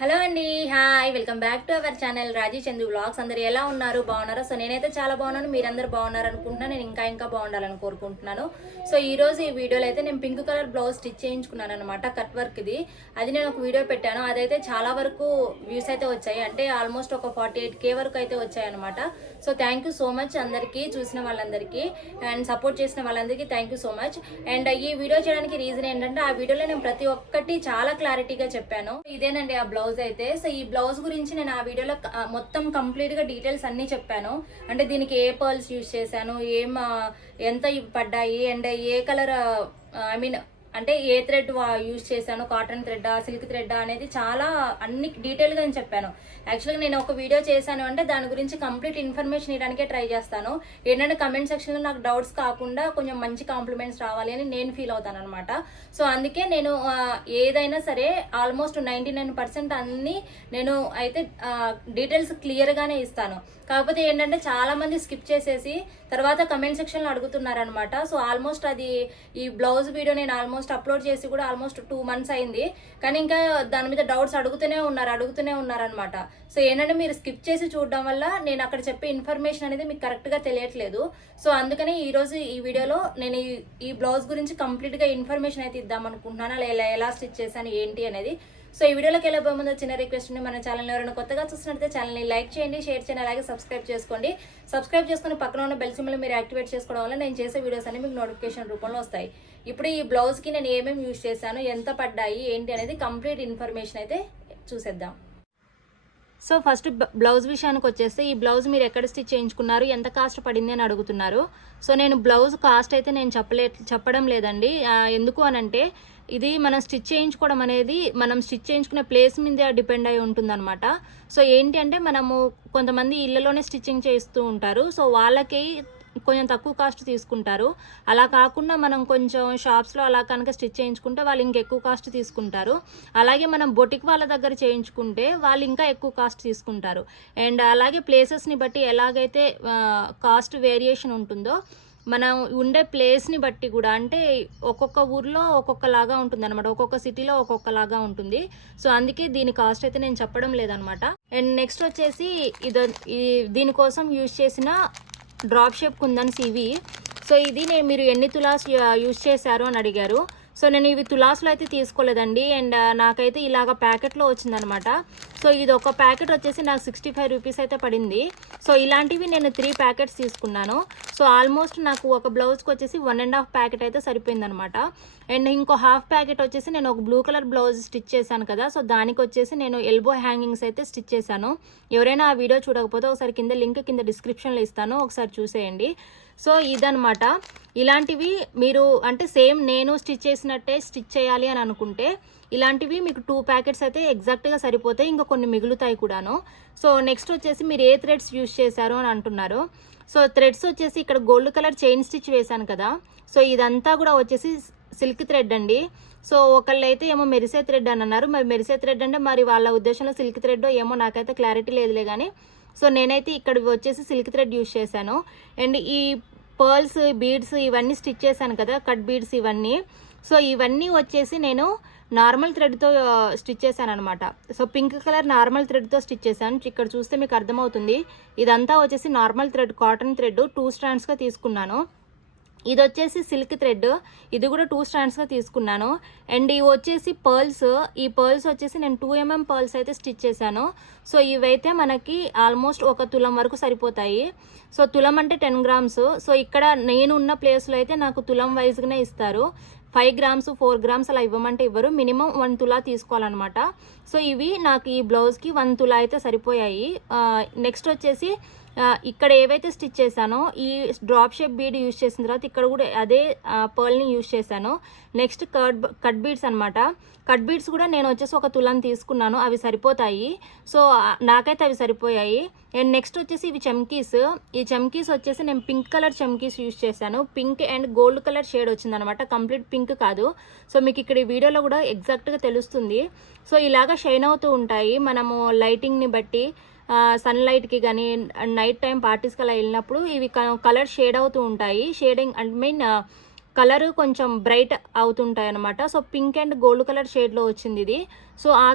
Hello అండి hi welcome back to our channel Raji Chandru blogs అందరు ఎలా ఉన్నారు? బాగున్నారో? సో నేనైతే చాలా బాగున్నాను. మీరందరూ బాగున్నారు అనుకుంటున్నాను నేను ఇంకా ఇంకా బాగుండాలని కోరుకుంటున్నాను. సో ఈ రోజు ఈ వీడియోలో అయితే నేను పింక్ కలర్ బ్లౌజ్ స్టిచ్ చేయించుకున్నాను అనమాట కట్ వర్క్ ఇది అది నేను ఒక వీడియో పెట్టాను. అదైతే చాలా వరకు వ్యూస్ అయితే వచ్చాయి. అంటే ఆల్మోస్ట్ ఒక ఫార్టీ ఎయిట్ కే వరకు అయితే వచ్చాయి అనమాట so thank you so much అందరికీ చూసిన వాళ్ళందరికీ అండ్ సపోర్ట్ చేసిన వాళ్ళందరికీ thank you so much and ఈ వీడియో చేయడానికి రీజన్ ఏంటంటే ఆ వీడియోలో నేను ప్రతి ఒక్కటి చాలా క్లారిటీగా చెప్పాను. ఇదేనండి ఆ బ్లౌజ్ అయితే. సో ఈ బ్లౌజ్ గురించి నేను ఆ వీడియోలో మొత్తం కంప్లీట్గా డీటెయిల్స్ అన్ని చెప్పాను. అంటే దీనికి ఏ పర్ల్స్ యూజ్ చేశాను ఏం ఎంత పడ్డాయి అండ్ ఏ కలర్ ఐ మీన్ అంటే ఏ థ్రెడ్ యూజ్ చేశాను కాటన్ థ్రెడ్ సిల్క్ థ్రెడ్ అనేది చాలా అన్ని డీటెయిల్గా నేను చెప్పాను. యాక్చువల్గా నేను ఒక వీడియో చేశాను అంటే దాని గురించి కంప్లీట్ ఇన్ఫర్మేషన్ ఇవ్వడానికే ట్రై చేస్తాను. ఏంటంటే కమెంట్ సెక్షన్లో నాకు డౌట్స్ కాకుండా కొంచెం మంచి కాంప్లిమెంట్స్ రావాలి అని నేను ఫీల్ అవుతాను అనమాట సో అందుకే నేను ఏదైనా సరే ఆల్మోస్ట్ నైంటీ నైన్ పర్సెంట్ అన్ని నేను అయితే డీటెయిల్స్ క్లియర్గానే ఇస్తాను. కాకపోతే ఏంటంటే చాలామంది స్కిప్ చేసేసి తర్వాత కమెంట్ సెక్షన్లో అడుగుతున్నారనమాట సో ఆల్మోస్ట్ అది ఈ బ్లౌజ్ వీడియో నేను ఆల్మోస్ట్ అప్లోడ్ చేసి కూడా ఆల్మోస్ట్ టూ మంత్స్ అయింది. కానీ ఇంకా దాని మీద డౌట్స్ అడుగుతూనే ఉన్నారు అడుగుతూనే ఉన్నారనమాట సో ఏంటంటే మీరు స్కిప్ చేసి చూడడం వల్ల నేను అక్కడ చెప్పే ఇన్ఫర్మేషన్ అనేది మీకు కరెక్ట్గా తెలియట్లేదు. సో అందుకని ఈరోజు ఈ వీడియోలో నేను ఈ- ఈ బ్లౌజ్ గురించి కంప్లీట్గా ఇన్ఫర్మేషన్ అయితే ఇద్దాం అనుకుంటున్నాను? అలా ఎలా ఎలా స్టిచ్ చేశాను ఏంటి అనేది? సో ఈ వీడియోలోకి వెళ్ళబోయే ముందు చిన్న రిక్వెస్ట్ ఉంది మన ఛానల్ ఎవరైనా కొత్తగా చూస్తున్నట్లయితే ఛానల్ని లైక్ చేయండి షేర్ చేయండి అలాగే సబ్స్క్రైబ్ చేసుకోండి. సబ్స్క్రైబ్ చేసుకుని పక్కన ఉన్న బెల్ సింబల్ మీరు యాక్టివేట్ చేసుకోవడం వల్ల నేను చేసే వీడియోస్ అన్ని మీకు నోటిఫికేషన్ రూపంలో వస్తాయి. ఇప్పుడు ఈ బ్లౌజ్కి నేను ఏమేమి యూజ్ చేశాను ఎంత పడ్డాయి ఏంటి అనేది కంప్లీట్ ఇన్ఫర్మేషన్ అయితే చూసేద్దాం. సో ఫస్ట్ బ్లౌజ్ విషయానికి వచ్చేస్తే ఈ బ్లౌజ్ మీరు ఎక్కడ స్టిచ్ చేయించుకున్నారు ఎంత కాస్ట్ పడింది అని అడుగుతున్నారు. సో నేను బ్లౌజ్ కాస్ట్ అయితే నేను చెప్పలే చెప్పడం లేదండి. ఎందుకు అనంటే ఇది మనం స్టిచ్ చేయించుకోవడం అనేది మనం స్టిచ్ చేయించుకునే ప్లేస్ మీద డిపెండ్ అయి ఉంటుందన్నమాట. సో ఏంటి అంటే మనము కొంతమంది ఇళ్ళలోనే స్టిచ్చింగ్ చేస్తూ ఉంటారు. సో వాళ్ళకి కొంచెం తక్కువ కాస్ట్ తీసుకుంటారు. అలా కాకుండా మనం కొంచెం షాప్స్లో అలా కనుక స్టిచ్ చేయించుకుంటే వాళ్ళు ఇంకా ఎక్కువ కాస్ట్ తీసుకుంటారు. అలాగే మనం బొటిక్ వాళ్ళ దగ్గర చేయించుకుంటే వాళ్ళు ఇంకా ఎక్కువ కాస్ట్ తీసుకుంటారు. అండ్ అలాగే ప్లేసెస్ని బట్టి ఎలాగైతే కాస్ట్ వేరియేషన్ ఉంటుందో మనం ఉండే ప్లేస్ని బట్టి కూడా అంటే ఒక్కొక్క ఊర్లో ఒక్కొక్కలాగా ఉంటుంది అనమాట ఒక్కొక్క సిటీలో ఒక్కొక్కలాగా ఉంటుంది. సో అందుకే దీని కాస్ట్ అయితే నేను చెప్పడం లేదనమాట అండ్ నెక్స్ట్ వచ్చేసి ఇది ఈ- దీనికోసం యూజ్ చేసిన డ్రాప్ షేప్ కుందన్స్ ఇవి సో ఇది నేను మీరు ఎన్ని తులాస్ యూజ్ చేశారు అని అడిగారు. సో నేను ఇవి తులాస్లో అయితే తీసుకోలేదండి. అండ్ నాకైతే ఇలాగ ప్యాకెట్లో వచ్చిందనమాట. సో ఇది ఒక ప్యాకెట్ వచ్చేసి నాకు సిక్స్టీ ఫైవ్ రూపీస్ అయితే పడింది. సో ఇలాంటివి నేను త్రీ ప్యాకెట్స్ తీసుకున్నాను. సో ఆల్మోస్ట్ నాకు ఒక బ్లౌజ్కి వచ్చేసి వన్ అండ్ హాఫ్ ప్యాకెట్ అయితే సరిపోయిందనమాట. అండ్ ఇంకో హాఫ్ ప్యాకెట్ వచ్చేసి నేను ఒక బ్లూ కలర్ బ్లౌజ్ స్టిచ్ చేశాను కదా సో దానికి వచ్చేసి నేను ఎల్బో హ్యాంగింగ్స్ అయితే స్టిచ్ చేశాను. ఎవరైనా ఆ వీడియో చూడకపోతే ఒకసారి కింద లింక్ కింద డిస్క్రిప్షన్లో ఇస్తాను ఒకసారి చూసేయండి. సో ఇదనమాట. ఇలాంటివి మీరు అంటే సేమ్ నేను స్టిచ్ చేసినట్టే స్టిచ్ చేయాలి అని అనుకుంటే ఇలాంటివి మీకు టూ ప్యాకెట్స్ అయితే ఎగ్జాక్ట్గా సరిపోతాయి ఇంకా కొన్ని మిగులుతాయి కూడాను. సో నెక్స్ట్ వచ్చేసి మీరు ఏ థ్రెడ్స్ యూజ్ చేశారు అని అంటున్నారు. సో థ్రెడ్స్ వచ్చేసి ఇక్కడ గోల్డ్ కలర్ చైన్ స్టిచ్ వేశాను కదా. సో ఇదంతా కూడా వచ్చేసి సిల్క్ థ్రెడ్ అండి. సో ఒకళ్ళు అయితే ఏమో మెరిసే థ్రెడ్ అని అన్నారు. మరి మెరిసే థ్రెడ్ అంటే మరి వాళ్ళ ఉద్దేశంలో సిల్క్ థ్రెడ్ ఏమో నాకైతే క్లారిటీ లేదులే కానీ సో నేనైతే ఇక్కడ వచ్చేసి సిల్క్ థ్రెడ్ యూజ్ చేశాను. అండ్ ఈ పర్ల్స్ బీడ్స్ ఇవన్నీ స్టిచ్ చేశాను కదా కట్ బీడ్స్ ఇవన్నీ. సో ఇవన్నీ వచ్చేసి నేను నార్మల్ థ్రెడ్తో స్టిచ్ చేశాను అనమాట సో పింక్ కలర్ నార్మల్ థ్రెడ్తో స్టిచ్ చేశాను. ఇక్కడ చూస్తే మీకు అర్థమవుతుంది. ఇదంతా వచ్చేసి normal thread cotton thread two స్ట్రాండ్స్గా తీసుకున్నాను. ఇది వచ్చేసి సిల్క్ థ్రెడ్ ఇది కూడా టూ స్టాండ్స్గా తీసుకున్నాను. అండ్ ఇవి వచ్చేసి పర్ల్స్ ఈ పర్ల్స్ వచ్చేసి నేను టూ ఎంఎం పర్ల్స్ అయితే స్టిచ్ చేశాను. సో ఇవైతే మనకి ఆల్మోస్ట్ ఒక తులం వరకు సరిపోతాయి. సో తులం అంటే టెన్ గ్రామ్స్ సో ఇక్కడ నేను ఉన్న ప్లేస్లో అయితే నాకు తులం వైజ్గానే ఇస్తారు. ఫైవ్ గ్రామ్స్ ఫోర్ గ్రామ్స్ అలా ఇవ్వమంటే ఇవ్వరు. మినిమం వన్ తులా తీసుకోవాలన్నమాట. సో ఇవి నాకు ఈ బ్లౌజ్కి వన్ తులా అయితే సరిపోయాయి. నెక్స్ట్ వచ్చేసి ఇక్కడ ఏవైతే స్టిచ్ చేశానో ఈ డ్రాప్ షేప్ బీడ్ యూజ్ చేసిన తర్వాత ఇక్కడ కూడా అదే పర్ల్ని యూజ్ చేశాను. నెక్స్ట్ కట్ కట్ బీడ్స్ అనమాట కట్ బీడ్స్ కూడా నేను వచ్చేసి ఒక తులాన్ని తీసుకున్నాను. అవి సరిపోతాయి. సో నాకైతే అవి సరిపోయాయి. అండ్ నెక్స్ట్ వచ్చేసి ఇవి చమ్కీస్. ఈ చమ్కీస్ వచ్చేసి నేను పింక్ కలర్ చమ్కీస్ యూజ్ చేశాను. Pink and gold colour shade వచ్చిందనమాట కంప్లీట్ పింక్ కాదు. సో మీకు ఇక్కడ ఈ వీడియోలో కూడా ఎగ్జాక్ట్గా తెలుస్తుంది. సో ఇలాగా షైన్ అవుతూ ఉంటాయి. మనము లైటింగ్ని బట్టి సన్లైట్కి కానీ నైట్ టైం పార్టీస్కి అలా వెళ్ళినప్పుడు ఇవి కలర్ షేడ్ అవుతూ ఉంటాయి. షేడింగ్ అండ్ మీన్ కలర్ కొంచెం బ్రైట్ అవుతుంటాయి అనమాట so pink and gold colour షేడ్లో వచ్చింది ఇది. సో ఆ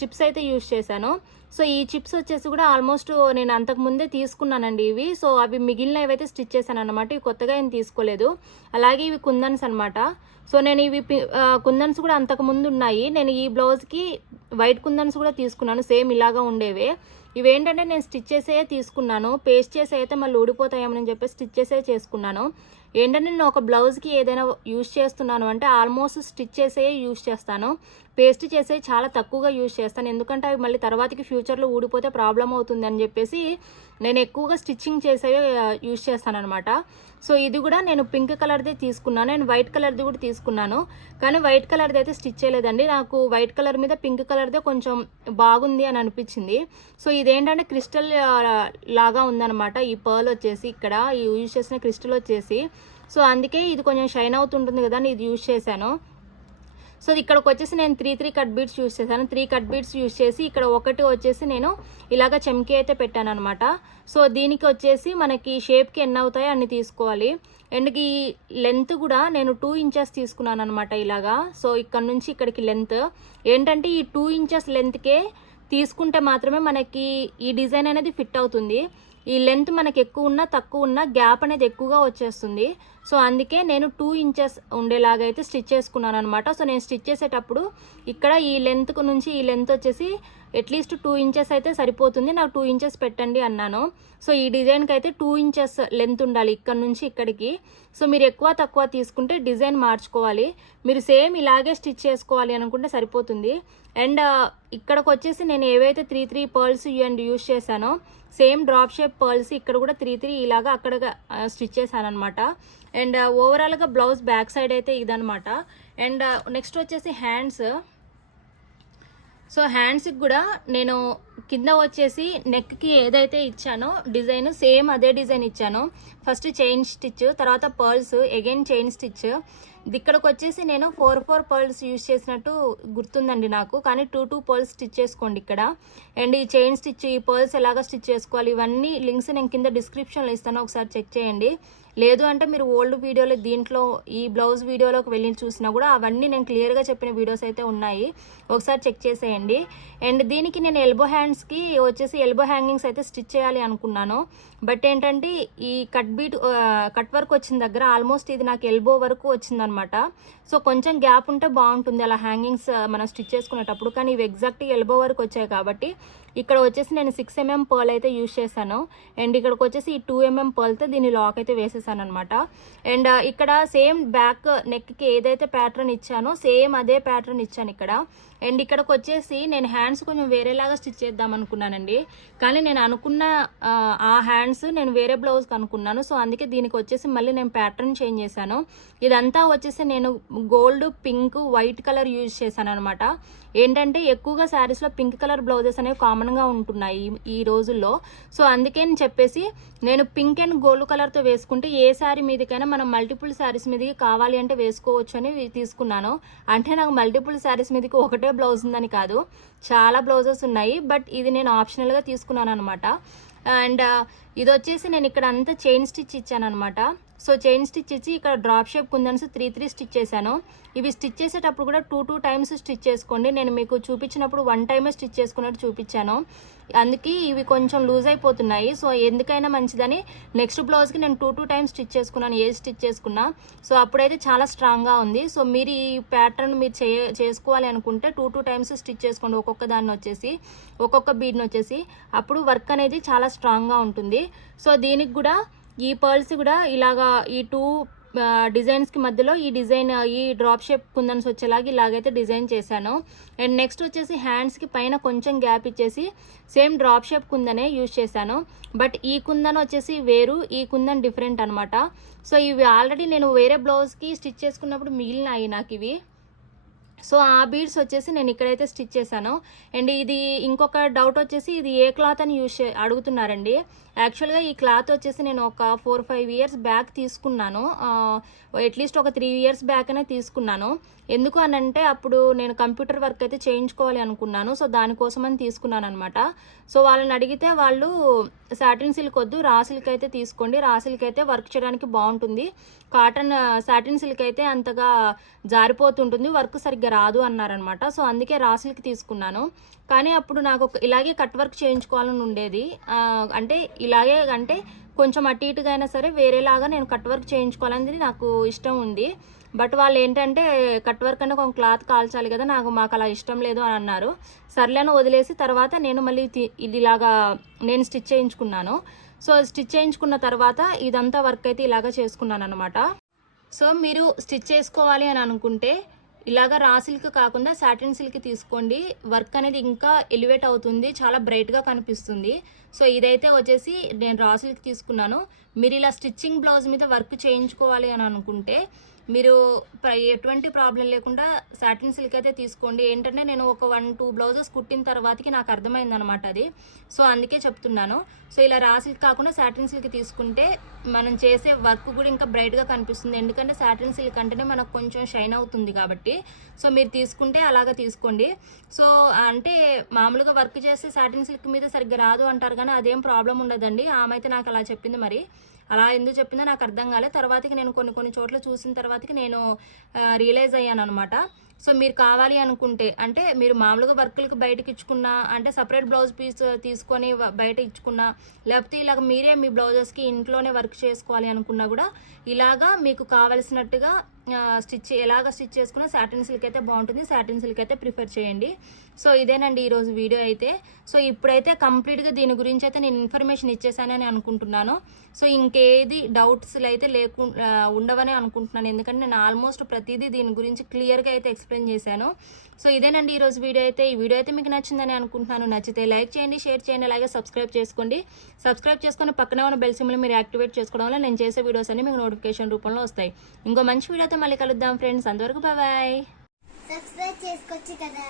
చిప్స్ అయితే యూస్ చేశాను. సో ఈ చిప్స్ వచ్చేసి కూడా ఆల్మోస్ట్ నేను అంతకు ముందే తీసుకున్నానండి ఇవి. సో అవి మిగిలినవి అయితే స్టిచ్ చేశాను అనమాట ఇవి కొత్తగా ఏం తీసుకోలేదు. అలాగే ఇవి కుందన్స్ అనమాట సో నేను ఇవి కుందన్స్ కూడా అంతకు ముందు ఉన్నాయి. నేను ఈ బ్లౌజ్కి వైట్ కుందన్స్ కూడా తీసుకున్నాను. సేమ్ ఇలాగా ఉండేవే. ఇవేంటంటే నేను స్టిచ్ చేసే తీసుకున్నాను. పేస్ట్ చేసి అయితే మళ్ళీ ఊడిపోతాయేమని చెప్పి స్టిచ్ చేసే చేసుకున్నాను. ఏంటంటే నేను ఒక బ్లౌజ్కి ఏదైనా యూజ్ చేస్తున్నాను అంటే ఆల్మోస్ట్ స్టిచ్ చేసే యూజ్ చేస్తాను. పేస్ట్ చేసే చాలా తక్కువగా యూజ్ చేస్తాను. ఎందుకంటే అవి మళ్ళీ తర్వాతకి ఫ్యూచర్లో ఊడిపోతే ప్రాబ్లం అవుతుంది అని చెప్పేసి నేను ఎక్కువగా స్టిచ్చింగ్ చేసేవి యూజ్ చేస్తాను అనమాట సో ఇది కూడా నేను పింక్ కలర్దే తీసుకున్నాను. నేను వైట్ కలర్ది కూడా తీసుకున్నాను. కానీ వైట్ కలర్ది అయితే స్టిచ్ చేయలేదండి. నాకు వైట్ కలర్ మీద పింక్ కలర్దే కొంచెం బాగుంది అని అనిపించింది. సో ఇదేంటంటే క్రిస్టల్ లాగా ఉందన్నమాట. ఈ పర్ల్ వచ్చేసి ఇక్కడ ఈ యూజ్ చేసిన క్రిస్టల్ వచ్చేసి. సో అందుకే ఇది కొంచెం షైన్ అవుతుంటుంది కదా అని ఇది యూజ్ చేశాను. సో ఇక్కడికి వచ్చేసి నేను three three cut beads use చేశాను. త్రీ కట్ బీట్స్ యూస్ చేసి ఇక్కడ ఒకటి వచ్చేసి నేను ఇలాగ చెమ్కి అయితే పెట్టాను అనమాట సో దీనికి వచ్చేసి మనకి షేప్కి ఎన్ని అవుతాయో అన్ని తీసుకోవాలి. అండ్ ఈ లెంత్ కూడా నేను టూ ఇంచెస్ తీసుకున్నాను అనమాట ఇలాగా. సో ఇక్కడ నుంచి ఇక్కడికి లెంత్ ఏంటంటే ఈ టూ ఇంచెస్ లెంత్కే తీసుకుంటే మాత్రమే మనకి ఈ డిజైన్ అనేది ఫిట్ అవుతుంది. ఈ లెంత్ మనకి ఎక్కువ ఉన్నా తక్కువ ఉన్నా గ్యాప్ అనేది ఎక్కువగా వచ్చేస్తుంది. సో అందుకే నేను టూ ఇంచెస్ ఉండేలాగా అయితే స్టిచ్ చేసుకున్నాను అనమాట సో నేను స్టిచ్ చేసేటప్పుడు ఇక్కడ ఈ లెంత్ నుంచి ఈ లెంత్ వచ్చేసి అట్లీస్ట్ టూ ఇంచెస్ అయితే సరిపోతుంది. నాకు టూ ఇంచెస్ పెట్టండి అన్నాను. సో ఈ డిజైన్కి అయితే టూ ఇంచెస్ లెంత్ ఉండాలి ఇక్కడ నుంచి ఇక్కడికి. సో మీరు ఎక్కువ తక్కువ తీసుకుంటే డిజైన్ మార్చుకోవాలి. మీరు సేమ్ ఇలాగే స్టిచ్ చేసుకోవాలి అనుకుంటే సరిపోతుంది. అండ్ ఇక్కడికి వచ్చేసి నేను ఏవైతే three three pearls and use చేశానో సేమ్ డ్రాప్ షేప్ పర్ల్స్ ఇక్కడ కూడా త్రీ త్రీ ఇలాగా అక్కడ స్టిచ్ చేశాను అనమాట అండ్ ఓవరాల్గా బ్లౌజ్ బ్యాక్ సైడ్ అయితే ఇదనమాట అండ్ నెక్స్ట్ వచ్చేసి హ్యాండ్స్. సో హ్యాండ్స్కి కూడా నేను కింద వచ్చేసి నెక్కి ఏదైతే ఇచ్చానో డిజైన్ సేమ్ అదే డిజైన్ ఇచ్చాను. ఫస్ట్ చైన్ స్టిచ్ తర్వాత పర్ల్స్ అగైన్ చైన్ స్టిచ్. ఇక్కడికి వచ్చేసి నేను ఫోర్ ఫోర్ పర్ల్స్ యూజ్ చేసినట్టు గుర్తుందండి నాకు. కానీ టూ టూ పర్ల్స్ స్టిచ్ చేసుకోండి ఇక్కడ. అండ్ ఈ చైన్ స్టిచ్ ఈ పర్ల్స్ ఎలాగ స్టిచ్ చేసుకోవాలి ఇవన్నీ లింక్స్ నేను కింద డిస్క్రిప్షన్లో ఇస్తాను. ఒకసారి చెక్ చేయండి. లేదు అంటే మీరు ఓల్డ్ వీడియోలో దీంట్లో ఈ బ్లౌజ్ వీడియోలోకి వెళ్ళి చూసినా కూడా అవన్నీ నేను క్లియర్గా చెప్పిన వీడియోస్ అయితే ఉన్నాయి. ఒకసారి చెక్ చేసేయండి. అండ్ దీనికి నేను ఎల్బో హ్యాండ్స్కి వచ్చేసి ఎల్బో హ్యాంగింగ్స్ అయితే స్టిచ్ చేయాలి అనుకున్నాను. బట్ ఏంటంటే ఈ కట్ బీట్ కట్ వర్క్ వచ్చిన దగ్గర ఆల్మోస్ట్ ఇది నాకు ఎల్బో వరకు వచ్చిందనమాట. సో కొంచెం గ్యాప్ ఉంటే బాగుంటుంది అలా హ్యాంగింగ్స్ మనం స్టిచ్ చేసుకునేటప్పుడు. కానీ ఇవి ఎగ్జాక్ట్ ఎల్బో వరకు వచ్చాయి కాబట్టి ఇక్కడ వచ్చేసి నేను సిక్స్ ఎంఎం పర్ల్ అయితే యూజ్ చేశాను. అండ్ ఇక్కడికి వచ్చేసి ఈ టూ ఎంఎం పర్ల్తో దీన్ని లాక్ అయితే వేసేసాను. అనమాట అండ్ ఇక్కడ సేమ్ బ్యాక్ నెక్కి ఏదైతే ప్యాటర్న్ ఇచ్చానో సేమ్ అదే ప్యాటర్న్ ఇచ్చాను ఇక్కడ. అండ్ ఇక్కడికి వచ్చేసి నేను హ్యాండ్స్ కొంచెం వేరేలాగా స్టిచ్ చేద్దాం అనుకున్నానండి కానీ నేను అనుకున్న ఆ, హ్యాండ్స్ నేను వేరే బ్లౌజ్కి అనుకున్నాను. సో అందుకే దీనికి వచ్చేసి మళ్ళీ నేను ప్యాటర్న్ చేంజ్ చేశాను. ఇదంతా వచ్చేసి నేను gold pink white colour use చేశాను అనమాట ఏంటంటే ఎక్కువగా శారీస్లో పింక్ కలర్ బ్లౌజెస్ అనేవి కామన్గా ఉంటున్నాయి ఈ- రోజుల్లో. సో అందుకే అని చెప్పేసి నేను పింక్ అండ్ గోల్డ్ కలర్తో వేసుకుంటే ఏ శారీ మీదకైనా మనం మల్టిపుల్ శారీస్ మీదకి కావాలి అంటే వేసుకోవచ్చు అని తీసుకున్నాను. అంటే నాకు మల్టిపుల్ శారీస్ మీదకి ఒకటే బ్లౌజ్ ఉందని కాదు. చాలా బ్లౌజెస్ ఉన్నాయి. బట్ ఇది నేను ఆప్షనల్గా తీసుకున్నాను అనమాట అండ్ ఇది వచ్చేసి నేను ఇక్కడ అంతా చైన్ స్టిచ్ ఇచ్చాను అనమాట సో చైన్ స్టిచ్ ఇచ్చి ఇక్కడ డ్రాప్ షేప్ కుందన్స్ త్రీ త్రీ స్టిచ్ చేశాను. ఇవి స్టిచ్ చేసేటప్పుడు కూడా టూ టూ టైమ్స్ స్టిచ్ చేసుకోండి. నేను మీకు చూపించినప్పుడు వన్ టైమే స్టిచ్ చేసుకున్నట్టు చూపించాను. అందుకే ఇవి కొంచెం లూజ్ అయిపోతున్నాయి. సో ఎందుకైనా మంచిదని నెక్స్ట్ బ్లౌజ్కి నేను టూ టూ టైమ్స్ స్టిచ్ చేసుకున్నాను. ఏ స్టిచ్ చేసుకున్నా. సో అప్పుడైతే చాలా స్ట్రాంగ్గా ఉంది. సో మీరు ఈ ప్యాటర్న్ మీరు చే చేసుకోవాలి అనుకుంటే టూ టూ టైమ్స్ స్టిచ్ చేసుకోండి. ఒక్కొక్క దాన్ని వచ్చేసి ఒక్కొక్క బీడ్ని వచ్చేసి అప్పుడు వర్క్ అనేది చాలా స్ట్రాంగ్గా ఉంటుంది. సో దీనికి కూడా ఈ పర్ల్స్ కూడా ఇలాగా ఈ టూ డిజైన్స్కి మధ్యలో ఈ డిజైన్ ఈ డ్రాప్ షేప్ కుందన్స్ వచ్చేలాగా ఇలాగైతే డిజైన్ చేశాను. అండ్ నెక్స్ట్ వచ్చేసి హ్యాండ్స్కి పైన కొంచెం గ్యాప్ ఇచ్చేసి సేమ్ డ్రాప్ షేప్ కుందనే యూజ్ చేశాను. బట్ ఈ కుందన్ వచ్చేసి వేరు ఈ కుందన్ డిఫరెంట్ అనమాట సో ఇవి ఆల్రెడీ నేను వేరే బ్లౌజ్కి స్టిచ్ చేసుకున్నప్పుడు మిగిలినాయి నాకు ఇవి. సో ఆ బీడ్స్ వచ్చేసి నేను ఇక్కడైతే స్టిచ్ చేశాను. అండ్ ఇది ఇంకొక డౌట్ వచ్చేసి ఇది ఏ క్లాత్ అని యూస్ చే అడుగుతున్నారండి. యాక్చువల్గా ఈ క్లాత్ వచ్చేసి నేను ఒక ఫోర్ ఫైవ్ ఇయర్స్ బ్యాక్ తీసుకున్నాను. అట్లీస్ట్ ఒక త్రీ ఇయర్స్ బ్యాక్ అనే తీసుకున్నాను. ఎందుకు అని అంటే అప్పుడు నేను కంప్యూటర్ వర్క్ అయితే చేయించుకోవాలి అనుకున్నాను. సో దానికోసం అని తీసుకున్నాను అనమాట సో వాళ్ళని అడిగితే వాళ్ళు సాటిన్ సిల్క్ వద్దు రా సిల్క్ అయితే తీసుకోండి. రా సిల్క్ అయితే వర్క్ చేయడానికి బాగుంటుంది. కాటన్ సాటిన్ సిల్క్ అయితే అంతగా జారిపోతుంటుంది. వర్క్ సరిగ్గా రాదు అన్నారనమాట. సో అందుకే రాసులకి తీసుకున్నాను. కానీ అప్పుడు నాకు ఒక- ఇలాగే కట్ వర్క్ చేయించుకోవాలని ఉండేది. అంటే ఇలాగే అంటే కొంచెం అటు ఇటుగా అయినా సరే వేరేలాగా నేను కట్ వర్క్ చేయించుకోవాలని నాకు ఇష్టం ఉంది. బట్ వాళ్ళు ఏంటంటే కట్ వర్క్ అంటే కొంచెం క్లాత్ కాల్చాలి కదా నాకు మాకు అలా ఇష్టం లేదు అని అన్నారు. సర్లేను వదిలేసి తర్వాత నేను మళ్ళీ ఇది ఇలాగా నేను స్టిచ్ చేయించుకున్నాను. సో స్టిచ్ చేయించుకున్న తర్వాత ఇదంతా వర్క్ అయితే ఇలాగా చేసుకున్నాను అనమాట సో మీరు స్టిచ్ చేసుకోవాలి అని అనుకుంటే ఇలాగా రా సిల్క్ కాకుండా సాటిన్ సిల్క్ తీసుకోండి. వర్క్ అనేది ఇంకా ఎలివేట్ అవుతుంది. చాలా బ్రైట్గా కనిపిస్తుంది. సో ఇదైతే వచ్చేసి నేను రా సిల్క్ తీసుకున్నాను. మీరు ఇలా స్టిచ్చింగ్ బ్లౌజ్ మీద వర్క్ చేయించుకోవాలి అని అనుకుంటే మీరు ఎటువంటి ప్రాబ్లం లేకుండా సాటిన్ సిల్క్ అయితే తీసుకోండి. ఏంటంటే నేను ఒక వన్ టూ బ్లౌజెస్ కుట్టిన తర్వాతకి నాకు అర్థమైంది అనమాట అది. సో అందుకే చెప్తున్నాను. సో ఇలా రా సిల్క్ కాకుండా సాటిన్ సిల్క్ తీసుకుంటే మనం చేసే వర్క్ కూడా ఇంకా బ్రైట్గా కనిపిస్తుంది. ఎందుకంటే సాటిన్ సిల్క్ అంటేనే మనకు కొంచెం షైన్ అవుతుంది కాబట్టి. సో మీరు తీసుకుంటే అలాగా తీసుకోండి. సో అంటే మామూలుగా వర్క్ చేస్తే సాటిన్ సిల్క్ మీద సరిగ్గా రాదు అంటారు కానీ అదేం ప్రాబ్లం ఉండదండి. ఆమె అయితే నాకు అలా చెప్పింది మరి. అలా ఎందుకు చెప్పిందో నాకు అర్థం కాలేదు తర్వాతకి నేను కొన్ని కొన్ని చోట్ల చూసిన తర్వాతకి నేను రియలైజ్ అయ్యాను అనమాట సో మీరు కావాలి అనుకుంటే అంటే మీరు మామూలుగా వర్కులకు బయటకి ఇచ్చుకున్నా అంటే సపరేట్ బ్లౌజ్ పీస్ తీసుకొని బయట ఇచ్చుకున్నా లేకపోతే ఇలాగ మీరే మీ బ్లౌజెస్కి ఇంట్లోనే వర్క్ చేసుకోవాలి అనుకున్నా కూడా ఇలాగా మీకు కావలసినట్టుగా స్టిచ్ ఎలాగ స్టిచ్ చేసుకున్నా సాటిన్ సిల్క్ అయితే బాగుంటుంది సాటిన్ సిల్క్ అయితే ప్రిఫర్ చేయండి. సో ఇదేనండి ఈరోజు వీడియో అయితే. సో ఇప్పుడైతే కంప్లీట్గా దీని గురించి అయితే నేను ఇన్ఫర్మేషన్ ఇచ్చేసానని అనుకుంటున్నాను. సో ఇంకేది డౌట్స్లు అయితే లేకు ఉండవని అనుకుంటున్నాను. ఎందుకంటే నేను ఆల్మోస్ట్ ప్రతిదీ దీని గురించి క్లియర్గా అయితే ఎక్స్ప్లెయిన్ చేశాను. సో ఇదేనండి ఈరోజు వీడియో అయితే. ఈ వీడియో అయితే మీకు నచ్చిందని అనుకుంటున్నాను. నచ్చితే లైక్ చేయండి షేర్ చేయండి అలాగే సబ్స్క్రైబ్ చేసుకోండి. సబ్స్క్రైబ్ చేసుకుని పక్కనే ఉన్న బెల్సిమ్ని మీరు యాక్టివేట్ చేసుకోవడం వల్ల నేను చేసే వీడియోస్ అన్ని మీకు నోటిఫికేషన్ రూపంలో వస్తాయి. ఇంకో మంచి వీడియో వీడియోతో మళ్ళీ కలుద్దాం ఫ్రెండ్స్. అంతవరకు బాయ్ సబ్స్క్రైబ్ చేసుకోవచ్చు కదా.